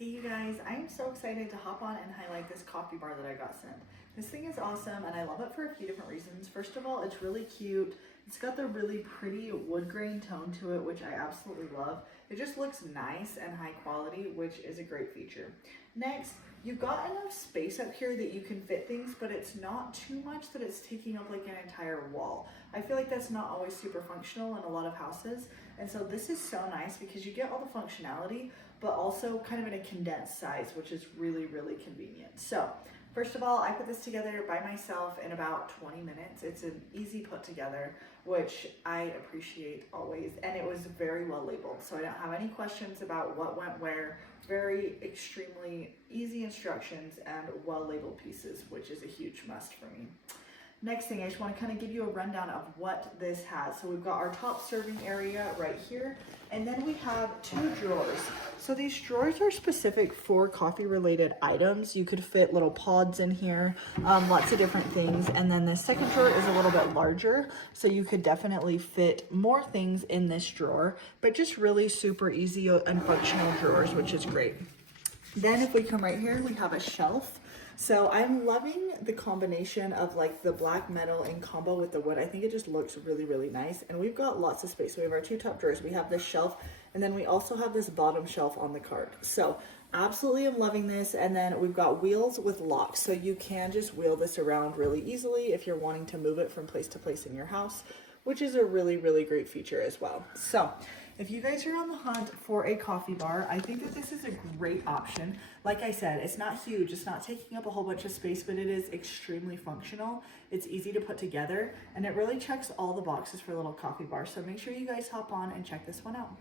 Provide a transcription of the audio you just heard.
Hey you guys, I am so excited to hop on and highlight this coffee bar that I got sent. This thing is awesome and I love it for a few different reasons. First of all, it's really cute. It's got the really pretty wood grain tone to it, which I absolutely love. It just looks nice and high quality, which is a great feature. Next, you've got enough space up here that you can fit things, but it's not too much that it's taking up like an entire wall. I feel like that's not always super functional in a lot of houses. And so this is so nice because you get all the functionality, but also kind of in a condensed size, which is really, really convenient. So first of all, I put this together by myself in about 20 minutes. It's an easy put together, which I appreciate always. And it was very well labeled. So I don't have any questions about what went where. Very extremely easy instructions and well labeled pieces, which is a huge must for me. Next thing, I just want to kind of give you a rundown of what this has. So we've got our top serving area right here, and then we have two drawers. So these drawers are specific for coffee related items. You could fit little pods in here, lots of different things. And then the second drawer is a little bit larger, so you could definitely fit more things in this drawer, but just really super easy and functional drawers, which is great. Then if we come right here, we have a shelf. So I'm loving the combination of like the black metal in combo with the wood. I think it just looks really, really nice. And we've got lots of space. So we have our two top drawers, we have this shelf, and then we also have this bottom shelf on the cart. So absolutely am loving this. And then we've got wheels with locks. So you can just wheel this around really easily if you're wanting to move it from place to place in your house, which is a really, really great feature as well. So if you guys are on the hunt for a coffee bar, I think that this is a great option. Like I said, it's not huge, it's not taking up a whole bunch of space, but it is extremely functional. It's easy to put together, and it really checks all the boxes for a little coffee bar. So make sure you guys hop on and check this one out.